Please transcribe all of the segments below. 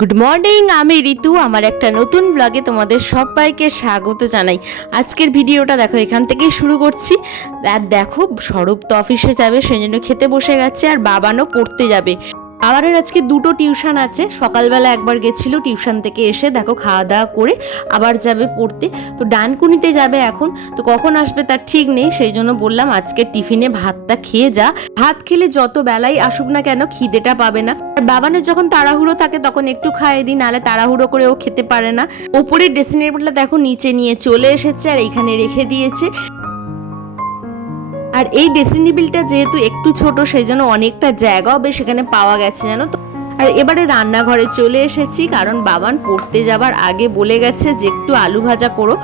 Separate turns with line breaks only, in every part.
Good morning আমি ঋতু, আমার একটা নতুন ব্লগে তোমাদের সবাইকে স্বাগত জানাই। আজকের ভিডিওটা দেখো, এখান থেকেই শুরু করছি। আর দেখো, সরব তো অফিসে যাবে সেই জন্য খেতে বসে গেছে, আর বাবানও পড়তে যাবে। আবারের আজকে দুটো টিউশন আছে। সকালবেলা একবার গেছিল, টিউশন থেকে এসে দেখো খাওয়া দাওয়া করে আবার যাবে পড়তে। তো ডানকুনিতে যাবে এখন, তো কখন আসবে তার ঠিক নেই, সেই জন্য বললাম আজকে টিফিনে ভাতটা খেয়ে যা। ভাত খেলে যত বেলাই আসুক না কেন খিদেটা পাবে না। আর বাবানের যখন তাড়াহুড়ো থাকে তখন একটু খাইয়ে দিই নাহলে তাড়াহুড়ো করে ও খেতে পারে না। ওপরের ড্রেসিং টেবিলটা দেখো নিচে নিয়ে চলে এসেছে আর এখানে রেখে দিয়েছে। আর এই ড্রেসিং টেবিলটা যেহেতু একটু ছোট সেই জন্য অনেকটা জায়গাও বেশ সেখানে পাওয়া গেছে, জানো তো? আর এবারে রান্নাঘরে চলে এসেছি, কারণ বাবান পড়তে যাবার আগে বলে গেছে যে একটু আলু ভাজা করো।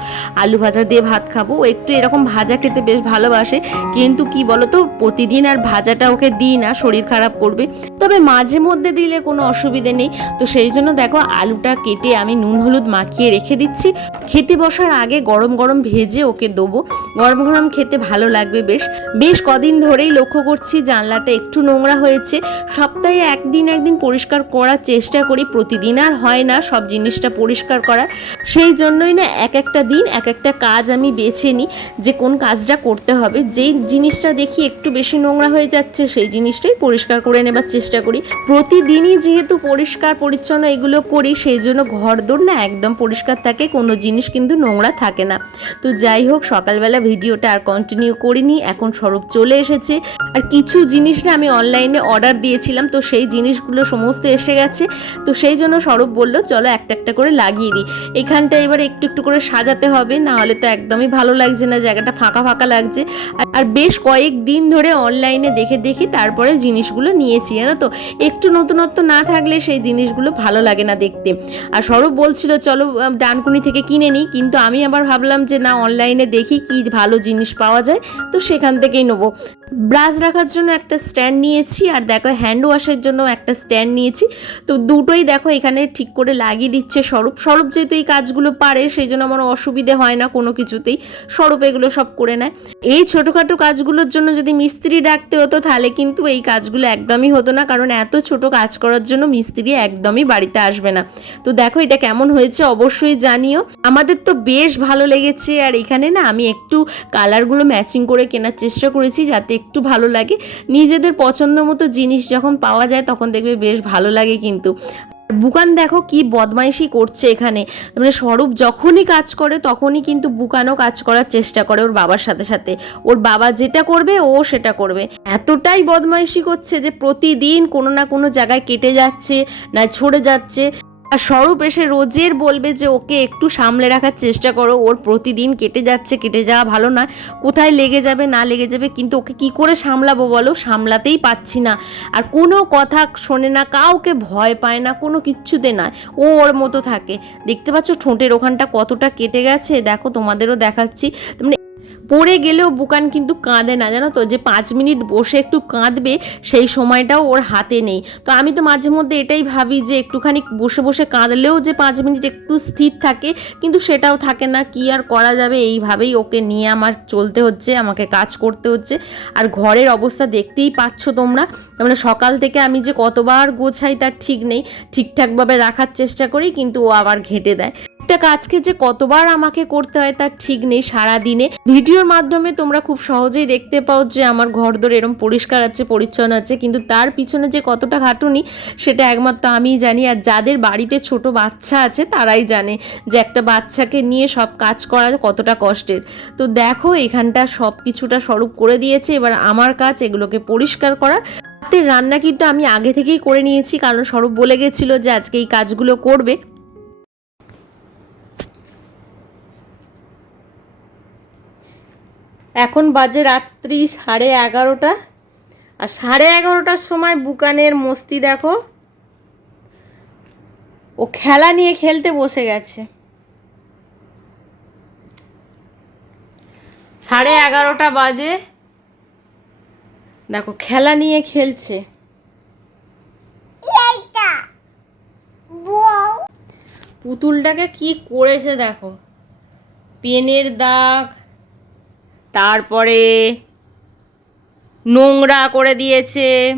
আলু ভাজা দিয়ে ভাত খাব। একটু এরকম ভাজা খেতে বেশ ভালোবাসে, কিন্তু কি বলতো, প্রতিদিন আর ভাজাটা ওকে দিই না, শরীর খারাপ করবে। তবে মাঝে মধ্যে দিলে কোনো অসুবিধে নেই। তো সেই জন্য দেখো আলুটা কেটে আমি নুন, হলুদ মাখিয়ে রেখে দিচ্ছি। খেতে বসার আগে গরম গরম ভেজে ওকে দেবো। গরম গরম খেতে ভালো লাগবে বেশ। বেশ কদিন ধরেই লক্ষ্য করছি জানলাটা একটু নোংরা হয়েছে। সপ্তাহে একদিন একদিন পরিষ্কার করার চেষ্টা করি। প্রতিদিন আর হয় না সব জিনিসটা পরিষ্কার করার। সেই জন্যই না এক একটা দিন, এক একটা কাজ আমি বেছে নিই যে কোন কাজটা করতে হবে। যেই জিনিসটা দেখি একটু বেশি নোংরা হয়ে যাচ্ছে সেই জিনিসটাই পরিষ্কার করে নেবার চেষ্টা করি। প্রতিদিনই যেহেতু পরিষ্কার, পরিচ্ছন্ন এগুলো করি, সেই জন্য ঘর দোর না একদম পরিষ্কার থাকে, কোনো জিনিস কিন্তু নোংরা থাকে না। তো যাই হোক, সকালবেলা ভিডিওটা আর কন্টিনিউ করিনি, এখন স্বরূপ চলে এসেছে। আর কিছু জিনিস না আমি অনলাইনে অর্ডার দিয়েছিলাম, তো সেই জিনিসগুলো সমস্ত এসে গেছে। তো সেই জন্য স্বরূপ বলল, চলো একটা একটা করে লাগিয়ে দিই। এখানটা এবার একটু একটু করে সাজাতে হবে না হলে তো একদমই ভালো লাগছে না, জায়গাটা ফাঁকা ফাঁকা লাগছে। আর- আর বেশ কয়েক দিন ধরে অনলাইনে দেখে দেখে তারপরে জিনিসগুলো নিয়েছি, জানো তো? একটু নতুনত্ব না থাকলে সেই জিনিসগুলো ভালো লাগে না দেখতে। আর স্বরূপ বলছিল, চলো ডানকুনি থেকে কিনে নিই। কিন্তু আমি আবার ভাবলাম যে, না অনলাইনে দেখি কি ভালো জিনিস পাওয়া যায়, তো সেখান থেকেই নেব। ব্রাশ রাখার জন্য একটা স্ট্যান্ড নিয়েছি আর দেখো হ্যান্ড ওয়াশের জন্য একটা স্ট্যান্ড নিয়েছি। তো দুটোই দেখো এখানে ঠিক করে লাগিয়ে দিচ্ছে স্বরূপ। স্বরূপ যেহেতু এই কাজগুলো পারে, সেই জন্য আমার অসুবিধে হয় না কোনো কিছুতেই। স্বরূপ এগুলো সব করে নেয়। এই ছোটোখাটো কাজগুলোর জন্য যদি মিস্ত্রি ডাকতে হতো, তাহলে কিন্তু এই কাজগুলো একদমই হতো না। কারণ এত ছোট কাজ করার জন্য মিস্ত্রি একদমই বাড়িতে আসবে না। তো দেখো এটা কেমন হয়েছে অবশ্যই জানিও। আমাদের তো বেশ ভালো লেগেছে। আর এখানে না আমি একটু কালারগুলো ম্যাচিং করে কেনার চেষ্টা করেছি যাতে একটু ভালো লাগে। নিজেদের পছন্দ মতো জিনিস যখন পাওয়া যায় তখন দেখবে বেশ ভালো লাগে কিন্তু। বুকান দেখো কি বদমাইশি করছে এখানে। মানে স্বরূপ যখনই কাজ করে তখনই কিন্তু বুকানও কাজ করার চেষ্টা করে ওর বাবার সাথে সাথে। ওর বাবা যেটা করবে ও সেটা করবে। এতটাই বদমাইশি করছে যে প্রতিদিন কোনো না কোনো জায়গায় কেটে যাচ্ছে না ছড়ে যাচ্ছে। আর স্বরূপ এসে রোজের বলবে যে ওকে একটু সামলে রাখার চেষ্টা করো। ওর প্রতিদিন কেটে যাচ্ছে, কেটে যাওয়া ভালো না কোথায় লেগে যাবে, না লেগে যাবে, কিন্তু ওকে কি করে সামলাবো বলো? সামলাতেই পাচ্ছি না। আর কোনো কথা শোনে না, কাউকে ভয় পায় না, কোনো কিচ্ছুতে নয়। ও ওর মতো থাকে। দেখতে পাচ্ছ ঠোঁটের ওখানটা কতটা কেটে গেছে? দেখো তোমাদেরও দেখাচ্ছি। মানে পড়ে গেলেও বুকান কিন্তু কাঁদে না, জানো তো? যে পাঁচ মিনিট বসে একটু কাঁদবে, সেই সময়টাও ওর হাতে নেই। তো আমি তো মাঝে মধ্যে এটাই ভাবি যে একটুখানি বসে বসে কাঁদলেও যে পাঁচ মিনিট একটু স্থির থাকে, কিন্তু সেটাও থাকে না। কি আর করা যাবে? এইভাবেই ওকে নিয়ে আমার চলতে হচ্ছে, আমাকে কাজ করতে হচ্ছে। আর ঘরের অবস্থা দেখতেই পাচ্ছ তোমরা। মানে সকাল থেকে আমি যে কতবার গোছাই তার ঠিক নেই। ঠিকঠাকভাবে রাখার চেষ্টা করি, কিন্তু ও আবার ঘেটে দেয়। একটা কাজকে যে কতবার আমাকে করতে হয় তার ঠিক নেই সারা দিনে ভিডিওর মাধ্যমে তোমরা খুব সহজেই দেখতে পাও যে আমার ঘর দর এরম পরিষ্কার আছে, পরিচ্ছন্ন আছে, কিন্তু তার পিছনে যে কতটা খাটুনি, সেটা একমাত্র আমিই জানি। আর যাদের বাড়িতে ছোট বাচ্চা আছে, তারাই জানে যে একটা বাচ্চাকে নিয়ে সব কাজ করা কতটা কষ্টের। তো দেখো, এখানটা সব কিছুটা স্বরূপ করে দিয়েছে। এবার আমার কাজ এগুলোকে পরিষ্কার করা। রান্না কিন্তু আমি আগে থেকেই করে নিয়েছি, কারণ স্বরূপ বলে গেছিল যে আজকে এই কাজগুলো করবে। এখন বাজে রাত্রি সাড়ে এগারোটা। আর সাড়ে এগারোটার সময় বুকানের মস্তি দেখো ও খেলা নিয়ে খেলতে বসে গেছে। সাড়ে এগারোটা বাজে দেখো খেলা নিয়ে খেলছে। পুতুলটাকে কি করেছে দেখো পেনের দাগ তারপরে নোংরা করে দিয়েছে।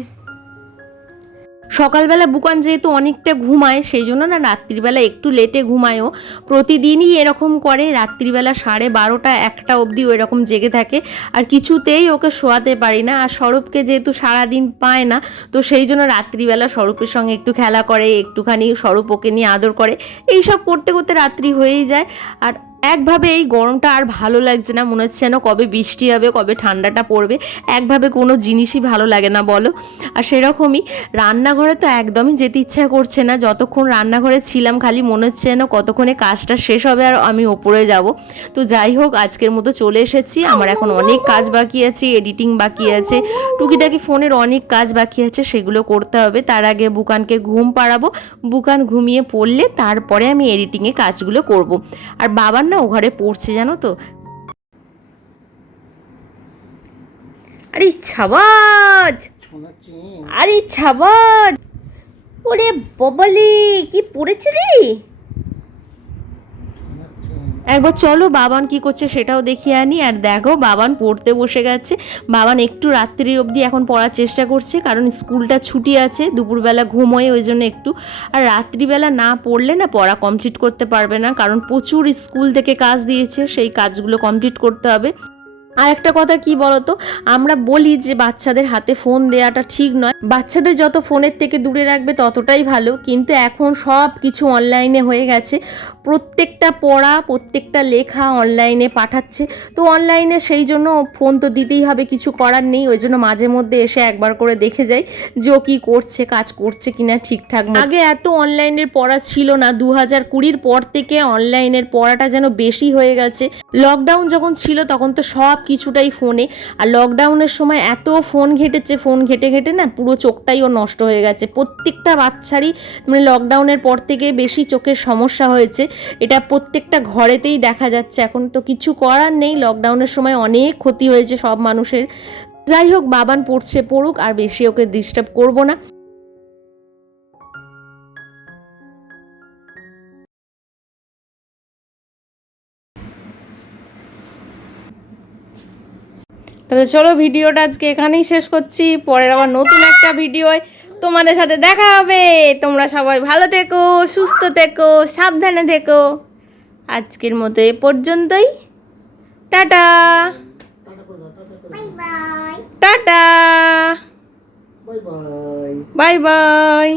সকালবেলা বুকান যেহেতু অনেকটা ঘুমায়, সেই জন্য না রাত্রিবেলা একটু লেটে ঘুমায়ও। প্রতিদিনই এরকম করে, রাত্রিবেলা সাড়ে বারোটা, একটা অবধি এরকম জেগে থাকে। আর কিছুতেই ওকে শোয়াতে পারি না। আর স্বরূপকে যেহেতু সারাদিন পায় না, তো সেই জন্য রাত্রিবেলা স্বরূপের সঙ্গে একটু খেলা করে, একটুখানি স্বরূপ ওকে নিয়ে আদর করে। এইসব করতে করতে রাত্রি হয়েই যায়। আর একভাবে এই গরমটা আর ভালো লাগছে না। মনে হচ্ছে যেন কবে বৃষ্টি হবে, কবে ঠান্ডাটা পড়বে। একভাবে কোনো জিনিসই ভালো লাগে না, বলো। আর সেরকমই রান্নাঘরে তো একদমই যেতে ইচ্ছা করছে না। যতক্ষণ রান্নাঘরে ছিলাম, খালি মনে হচ্ছে যেন কতক্ষণে কাজটা শেষ হবে আর আমি ওপরে যাব। তো যাই হোক, আজকের মতো চলে এসেছি। আমার এখন অনেক কাজ বাকি আছে, এডিটিং বাকি আছে, টুকিটাকি ফোনের অনেক কাজ বাকি আছে, সেগুলো করতে হবে। তার আগে বুকানকে ঘুম পাড়াবো। বুকান ঘুমিয়ে পড়লে তারপরে আমি এডিটিংয়ে কাজগুলো করব। আর বাবার না ও ঘরে পড়ছে জানো তো? আরে ছাবাজ! আরে ছাবাজ! ওরে ববলি কি পড়েছে রে? একবার চলো, বাবান কি করছে সেটাও দেখিয়ে আনি। আর দেখো, বাবান পড়তে বসে গেছে। বাবান একটু রাত্রি অবধি এখন পড়ার চেষ্টা করছে, কারণ স্কুলটা ছুটি আছে, দুপুরবেলা ঘুমোয় ওই জন্য একটু। আর রাত্রিবেলা না পড়লে না পড়া কমপ্লিট করতে পারবে না, কারণ প্রচুর স্কুল থেকে কাজ দিয়েছে, সেই কাজগুলো কমপ্লিট করতে হবে। আর একটা কথা কি বলতো? আমরা বলি যে বাচ্চাদের হাতে ফোন দেওয়াটা ঠিক নয়। বাচ্চাদের যত ফোনের থেকে দূরে রাখবে ততটাই ভালো। কিন্তু এখন সব কিছু অনলাইনে হয়ে গেছে। প্রত্যেকটা পড়া, প্রত্যেকটা লেখা অনলাইনে পাঠাচ্ছে। তো অনলাইনে সেই জন্য ফোন তো দিতেই হবে, কিছু করার নেই। ওই জন্য মাঝে মধ্যে এসে একবার করে দেখে যাই যে ও কী করছে, কাজ করছে কিনা ঠিকঠাক আগে এত অনলাইনের পড়া ছিল না। দু হাজার কুড়ির পর থেকে অনলাইনের পড়াটা যেন বেশি হয়ে গেছে। লকডাউন যখন ছিল, তখন তো সব কিছুটাই ফোনে আর লকডাউনের সময় এত ফোন ঘেটেছে ফোন ঘেটে ঘেটে না পুরো চোখটাই ও নষ্ট হয়ে গেছে। প্রত্যেকটা বাচ্চারই মানে লকডাউনের পর থেকে বেশি চোখের সমস্যা হয়েছে। এটা প্রত্যেকটা ঘরেতেই দেখা যাচ্ছে। এখন তো কিছু করার নেই। লকডাউনের সময় অনেক ক্ষতি হয়েছে সব মানুষের। যাই হোক, বাবান পড়ছে পড়ুক, আর বেশি ওকে ডিস্টার্ব করব না। তাহলে চলো ভিডিওটা আজকে এখানেই শেষ করছি। পরের আবার নতুন একটা ভিডিও তোমাদের সাথে দেখা হবে। তোমরা সবাই ভালো থেকো সুস্থ থেকো সাবধানে থেকো। আজকের মতো এ পর্যন্তই। টাটা।
টাটা। Bye bye.